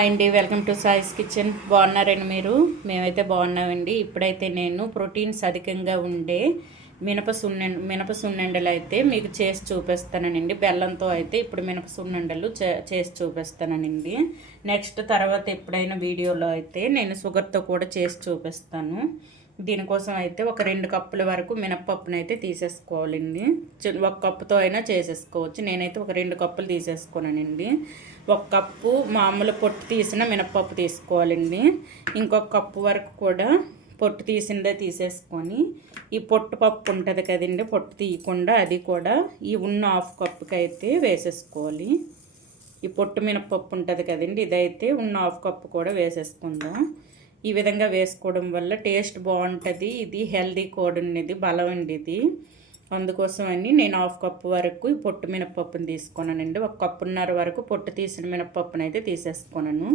Hi అండి, welcome to సాయిస్ kitchen. బాగున్నారండి మీరు? మేమైతే బాగున్నామండి. ఇప్పుడైతే నేను ప్రోటీన్స్ అధికంగా ఉండే మినప సున్నుండలు అయితే మీకు చేసి చూపిస్తానండి. బెల్లంతో అయితే ఇప్పుడు మినప సున్నుండలు చేసి చూపిస్తానండి. నెక్స్ట్ తర్వాత ఎప్పుడైనా వీడియోలో అయితే నేను షుగర్తో కూడా చేసి చూపిస్తాను. దీనికోసం అయితే ఒక 2 కప్పుల వరకు మినపప్పును అయితే తీసేసుకోవాలండి. 1 కప్పుతో అయినా చేసేసుకోవచ్చు. నేనైతే ఒక 2 కప్పులు తీసేసుకున్నానండి. 1 కప్పు మామూలు పొట్టు తీసిన మినపప్పు తీసుకోవాలండి. ఇంకొక కప్పు వరకు కూడా పొట్టు తీసిందే తీసేసుకొని ఈ పొట్టు పప్పు ఉంటుంది కదండి, పొట్టు తీయకుండా అది కూడా ఈ ఉన్న 1/2 కప్పుకి అయితే వేసేసుకోవాలి. ఈ పొట్టు మినపప్పు ఉంటుంది కదండి, ఇదైతే ఉన్న 1/2 కప్పు కూడా వేసేసుకుందాం. ఈ విధంగా వేసుకోవడం వల్ల టేస్ట్ బాగుంటుంది. ఇది హెల్దీ కూడా ఉన్నది, బలం అండి ఇది. అందుకోసమని నేను 1/2 కప్పు వరకు ఈ పొట్టు మినపప్పును తీసుకున్నానండి. 1 కప్పున్నర వరకు పొట్టు తీసిన మినపప్పును అయితే తీసేసుకున్నాను.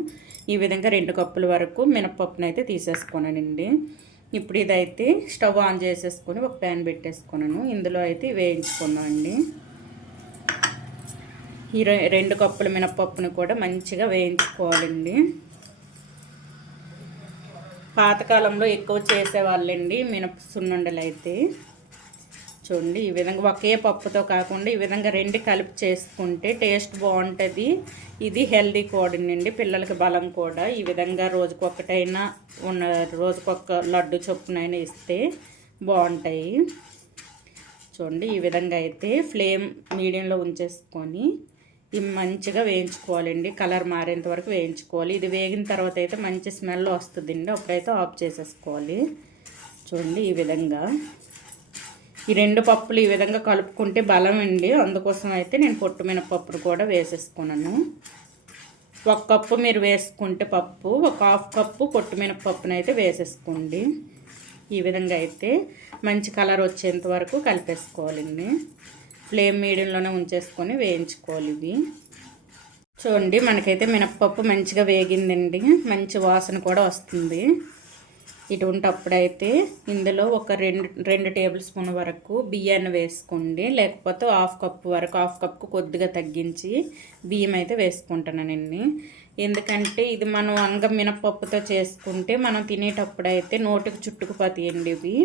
ఈ విధంగా 2 కప్పుల వరకు మినపప్పును అయితే తీసేసుకున్నానండి. ఇప్పుడు ఇదైతే స్టవ్ ఆన్ చేసేసుకొని ఒక ప్యాన్ పెట్టేసుకున్నాను. ఇందులో అయితే వేయించుకున్నాను అండి. ఈ 2 కప్పుల మినపప్పును కూడా మంచిగా వేయించుకోవాలండి. పాతకాలంలో ఎక్కువ చేసేవాళ్ళండి మినప సున్నుండలు అయితే. చూడండి, ఈ విధంగా ఒకే పప్పుతో కాకుండా ఈ విధంగా 2 కలిపి చేసుకుంటే టేస్ట్ బాగుంటుంది. ఇది హెల్దీ కూడానండి, పిల్లలకి బలం కూడా. ఈ విధంగా రోజుకొక లడ్డు చొప్పునైనా ఇస్తే బాగుంటాయి. చూడండి, ఈ విధంగా అయితే ఫ్లేమ్ మీడియంలో ఉంచేసుకొని ఇవి మంచిగా వేయించుకోవాలండి. కలర్ మారేంత వరకు వేయించుకోవాలి. ఇది వేగిన తర్వాత అయితే మంచి స్మెల్ వస్తుందండి. అప్పుడైతే ఆఫ్ చేసేసుకోవాలి. చూడండి, ఈ విధంగా ఈ 2 పప్పులు ఈ విధంగా కలుపుకుంటే బలం అండి. అందుకోసం అయితే నేను పొట్టు మినపప్పును కూడా వేసేసుకున్నాను. 1 కప్పు మీరు వేసుకుంటే పప్పు, 1/2 కప్పు పొట్టు మినపప్పును అయితే వేసేసుకోండి. ఈ విధంగా అయితే మంచి కలర్ వచ్చేంత వరకు కలిపేసుకోవాలండి. ఫ్లేమ్ మీడియంలోనే ఉంచేసుకొని వేయించుకోవాలి ఇవి. చూడండి, మనకైతే మినపప్పు మంచిగా వేగిందండి. మంచి వాసన కూడా వస్తుంది. ఇటువంటప్పుడైతే ఇందులో ఒక 2 టేబుల్ స్పూన్ వరకు బియ్యాన్ని వేసుకోండి. లేకపోతే 1/2 కప్పు వరకు, 1/2 కప్పు కొద్దిగా తగ్గించి బియ్యం అయితే వేసుకుంటున్నానండి. ఎందుకంటే ఇది మనం అంగం మినపప్పుతో చేసుకుంటే మనం తినేటప్పుడు అయితే నోటికి చుట్టుకుపోతాయండి ఇవి.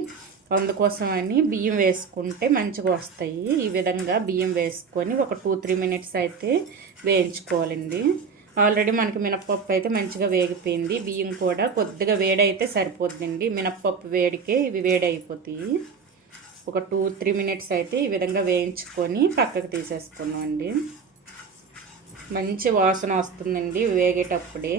అందుకోసమని బియ్యం వేసుకుంటే మంచిగా వస్తాయి. ఈ విధంగా బియ్యం వేసుకొని ఒక 2-3 మినిట్స్ అయితే వేయించుకోవాలండి. ఆల్రెడీ మనకి మినపప్పు అయితే మంచిగా వేగిపోయింది. బియ్యం కూడా కొద్దిగా వేడైతే సరిపోతుందండి. మినపప్పు వేడికే ఇవి వేడి అయిపోతాయి. ఒక 2-3 మినిట్స్ అయితే ఈ విధంగా వేయించుకొని పక్కకు తీసేసుకున్నామండి. మంచి వాసన వస్తుందండి వేగేటప్పుడే.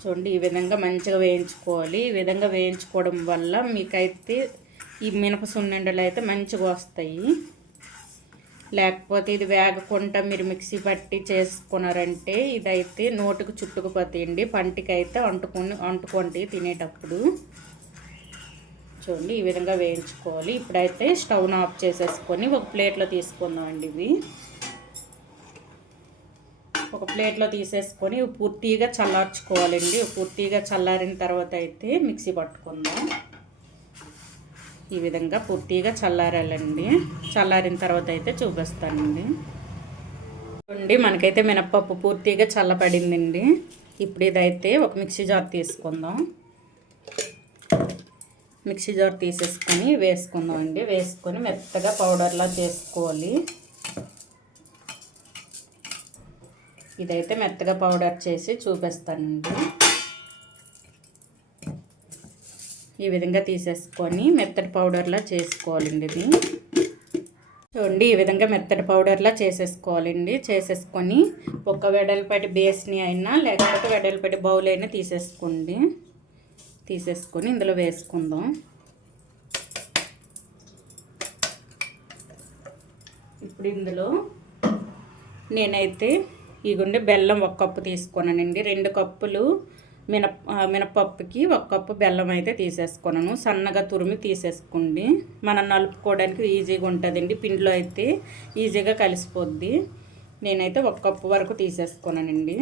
చూడండి, ఈ విధంగా మంచిగా వేయించుకోవాలి. ఈ విధంగా వేయించుకోవడం వల్ల మీకైతే ఈ మినప సున్నుండలు అయితే మంచిగా వస్తాయి. లేకపోతే ఇది వేగకుండా మీరు మిక్సీ పట్టి చేసుకున్నారంటే ఇదైతే నోటికి చుట్టుకుపోతాయండి, పంటికి అయితే అంటుకోండి తినేటప్పుడు. చూడండి, ఈ విధంగా వేయించుకోవాలి. ఇప్పుడైతే స్టవ్ను ఆఫ్ చేసేసుకొని ఒక ప్లేట్లో తీసుకుందామండి. ఇవి ఒక ప్లేట్లో తీసేసుకొని పూర్తిగా చల్లార్చుకోవాలండి. పూర్తిగా చల్లారిన తర్వాత అయితే మిక్సీ పట్టుకుందాం. ఈ విధంగా పూర్తిగా చల్లారాలండి. చల్లారిన తర్వాత అయితే చూపిస్తానండి. చూడండి, మనకైతే మినపప్పు పూర్తిగా చల్లబడిందండి. ఇప్పుడు ఇదైతే ఒక మిక్సీ జార్ తీసుకుందాం. మిక్సీ జార్ తీసేసుకొని వేసుకుందాం అండి. వేసుకొని మెత్తగా పౌడర్లా చేసుకోవాలి. ఇదైతే మెత్తగా పౌడర్ చేసి చూపిస్తానండి. ఈ విధంగా తీసేసుకొని మెత్తటి పౌడర్లా చేసుకోవాలండి. ఇది చూడండి, ఈ విధంగా మెత్తటి పౌడర్లా చేసేసుకోవాలండి. చేసేసుకొని ఒక వెడల్పాటి బేస్ని అయినా లేకపోతే వెడల్పాటి బౌల్ అయినా తీసేసుకోండి. తీసేసుకొని ఇందులో వేసుకుందాం. ఇప్పుడు ఇందులో నేనైతే ఇగుండి బెల్లం 1 కప్పు తీసుకున్నానండి. 2 కప్పులు మినపప్పుకి 1 కప్పు బెల్లం అయితే తీసేసుకున్నాను. సన్నగా తురిమి తీసేసుకోండి. మనం నలుపుకోవడానికి ఈజీగా ఉంటుందండి. పిండిలో అయితే ఈజీగా కలిసిపోద్ది. నేనైతే 1 కప్పు వరకు తీసేసుకున్నానండి.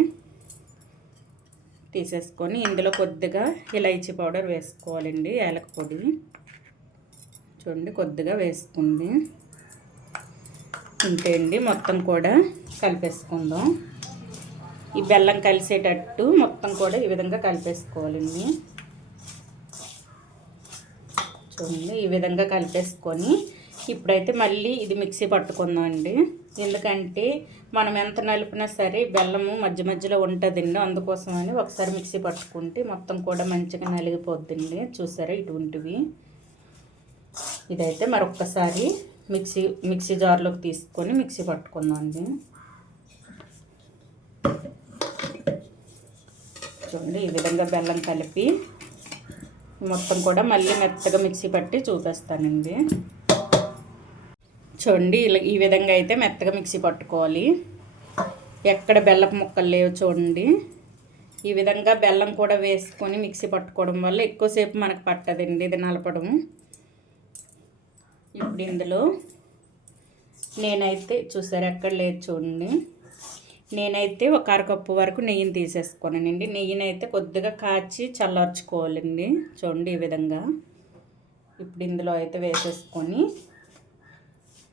తీసేసుకొని ఇందులో కొద్దిగా ఇలైచీ పౌడర్ వేసుకోవాలండి, యాలక పొడి. చూడండి, కొద్దిగా వేసుకోండి. ఇంతే అండి, మొత్తం కూడా కలిపేసుకుందాం. ఈ బెల్లం కలిసేటట్టు మొత్తం కూడా ఈ విధంగా కలిపేసుకోవాలండి. చూడండి ఈ విధంగా కలిపేసుకొని ఇప్పుడైతే మళ్ళీ ఇది మిక్సీ పట్టుకుందాం అండి. ఎందుకంటే మనం ఎంత నలిపినా సరే బెల్లము మధ్య మధ్యలో ఉంటుందండి. అందుకోసమని ఒకసారి మిక్సీ పట్టుకుంటే మొత్తం కూడా మంచిగా నలిగిపోద్దండి. చూసారా ఇటువంటివి. ఇదైతే మరొక్కసారి మిక్సీ జార్లోకి తీసుకొని మిక్సీ పట్టుకుందాం అండి. చూడండి ఈ విధంగా బెల్లం కలిపి మొత్తం కూడా మళ్ళీ మెత్తగా మిక్సీ పట్టి చూపిస్తానండి. చూడండి ఇలా ఈ విధంగా అయితే మెత్తగా మిక్సీ పట్టుకోవాలి. ఎక్కడ బెల్లపు ముక్కలు లేవు చూడండి. ఈ విధంగా బెల్లం కూడా వేసుకొని మిక్సీ పట్టుకోవడం వల్ల ఎక్కువసేపు మనకు పట్టదండి ఇది నలపడం. ఇప్పుడు ఇందులో నేనైతే చూసారు ఎక్కడ లేదు చూడండి. నేనైతే ఒక అరకప్పు వరకు నెయ్యిని తీసేసుకోనండి. నెయ్యినైతే కొద్దిగా కాచి చల్లార్చుకోవాలండి. చూడండి ఈ విధంగా. ఇప్పుడు ఇందులో అయితే వేసేసుకొని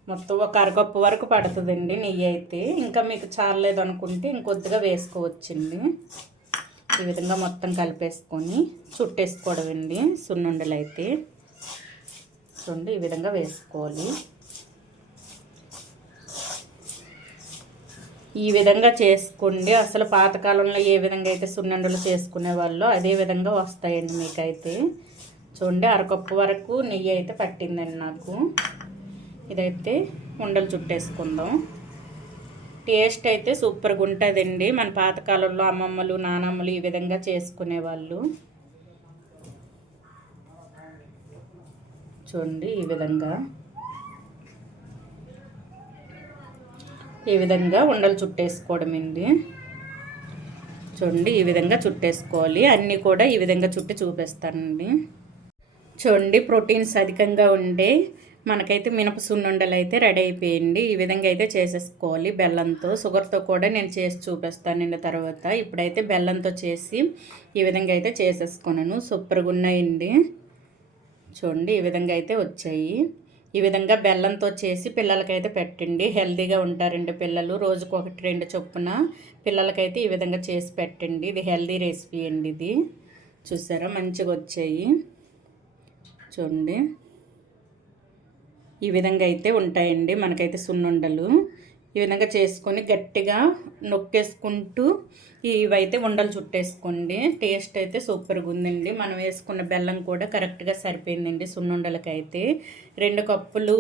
మొత్తం ఒక అరకప్పు వరకు పడుతుందండి నెయ్యి అయితే. ఇంకా మీకు చాలలేదు అనుకుంటే ఇంకొద్దిగా వేసుకోవచ్చండి. ఈ విధంగా మొత్తం కలిపేసుకొని చుట్టేసుకోవడం అండి సున్నుండలు అయితే. చూడండి ఈ విధంగా వేసుకోవాలి. ఈ విధంగా చేసుకోండి. అసలు పాతకాలంలో ఏ విధంగా అయితే సున్నుండలు చేసుకునే వాళ్ళు అదే విధంగా వస్తాయండి మీకైతే. చూడండి అరకప్పు వరకు నెయ్యి అయితే పట్టిందండి నాకు. ఇదైతే ఉండలు చుట్టేసుకుందాం. టేస్ట్ అయితే సూపర్గా ఉంటుందండి. మన పాతకాలంలో అమ్మమ్మలు నానమ్మలు ఈ విధంగా చేసుకునేవాళ్ళు. చూడండి ఈ విధంగా ఉండలు చుట్టేసుకోవడం అండి. చూడండి ఈ విధంగా చుట్టేసుకోవాలి. అన్నీ కూడా ఈ విధంగా చుట్టి చూపిస్తానండి. చూడండి ప్రోటీన్స్ అధికంగా ఉండే మనకైతే మినప సున్నుండలు అయితే రెడీ అయిపోయింది. ఈ విధంగా అయితే చేసేసుకోవాలి బెల్లంతో. షుగర్తో కూడా నేను చేసి చూపిస్తానండి తర్వాత. ఇప్పుడైతే బెల్లంతో చేసి ఈ విధంగా అయితే చేసేసుకున్నాను. సూపర్గా ఉన్నాయండి. చూడండి ఈ విధంగా అయితే వచ్చాయి. ఈ విధంగా బెల్లంతో చేసి పిల్లలకైతే పెట్టండి. హెల్తీగా ఉంటారండి పిల్లలు. రోజుకు 1-2 చొప్పున పిల్లలకైతే ఈ విధంగా చేసి పెట్టండి. ఇది హెల్తీ రెసిపీ అండి ఇది. చూసారా మంచిగా వచ్చాయి. చూడండి ఈ విధంగా అయితే ఉంటాయండి మనకైతే సున్నుండలు. ఈ విధంగా చేసుకొని గట్టిగా నొక్కేసుకుంటూ ఇవైతే ఉండలు చుట్టేసుకోండి. టేస్ట్ అయితే సూపర్గా ఉందండి. మనం వేసుకున్న బెల్లం కూడా కరెక్ట్గా సరిపోయిందండి సున్నుండలకైతే. 2 కప్పులు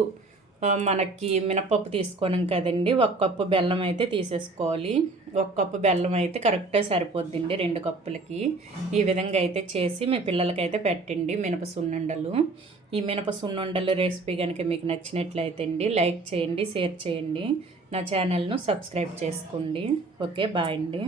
మనకి మినపప్పు తీసుకోనాం కదండి. 1 కప్పు బెల్లం అయితే తీసేసుకోవాలి. 1 కప్పు బెల్లం అయితే కరెక్ట్గా సరిపోద్దండి 2 కప్పులకి. ఈ విధంగా అయితే చేసి మీ పిల్లలకైతే పెట్టండి మినప సున్నుండలు. ఈ మినప సున్నుండలు రెసిపీ కనుక మీకు నచ్చినట్లయితే అండి లైక్ చేయండి, షేర్ చేయండి. నా ఛానల్ను సబ్స్క్రైబ్ చేసుకోండి. ఓకే బాయ్ అండి.